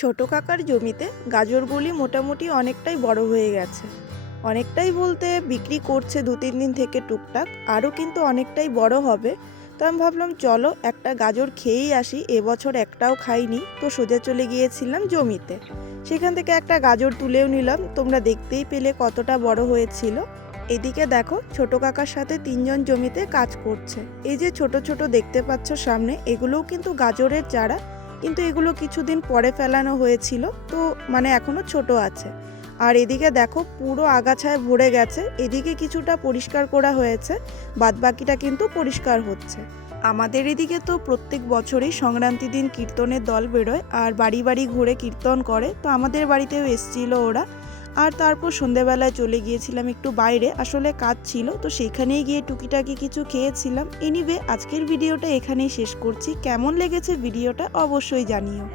ছোট কাকার জমিতে গাজরগুলি মোটামুটি অনেকটাই বড় হয়ে গেছে। অনেকটাই বলতে বিক্রি করছে 2-3 দিন থেকে টুকটাক, আরও কিন্তু অনেকটাই বড় হবে। তো আমি ভাবলাম চলো একটা গাজর খেয়েই আসি, এবছর একটাও খাইনি, তো সোজা চলে গিয়েছিলাম জমিতে। সেখান থেকে একটা গাজর তুলেও নিলাম, তোমরা দেখতেই পেলে কতটা বড় হয়েছিল। এদিকে দেখো ছোট কাকার সাথে 3জন জমিতে কাজ করছে। এই যে ছোট ছোট দেখতে পাচ্ছ সামনে, এগুলোও কিন্তু গাজরের চারা, কিন্তু এগুলো কিছুদিন পরে ফেলানো হয়েছিল, তো মানে এখনো ছোট আছে। আর এদিকে দেখো পুরো আগাছায় ভরে গেছে, এদিকে কিছুটা পরিষ্কার করা হয়েছে, বাদবাকিটা কিন্তু পরিষ্কার হচ্ছে। আমাদের এদিকে তো প্রত্যেক বছরই সংক্রান্তি দিন কীর্তনের দল বেরোয় আর বাড়ি বাড়ি ঘুরে কীর্তন করে, তো আমাদের বাড়িতেও এসেছিল ওরা। আর তারপর সন্ধেবেলায় চলে গিয়েছিলাম একটু বাইরে, আসলে কাজ ছিল, তো সেখানেই গিয়ে টুকিটাকি কিছু খেয়েছিলাম। এনিওয়ে আজকের ভিডিওটা এখানেই শেষ করছি। কেমন লেগেছে ভিডিওটা অবশ্যই জানিও।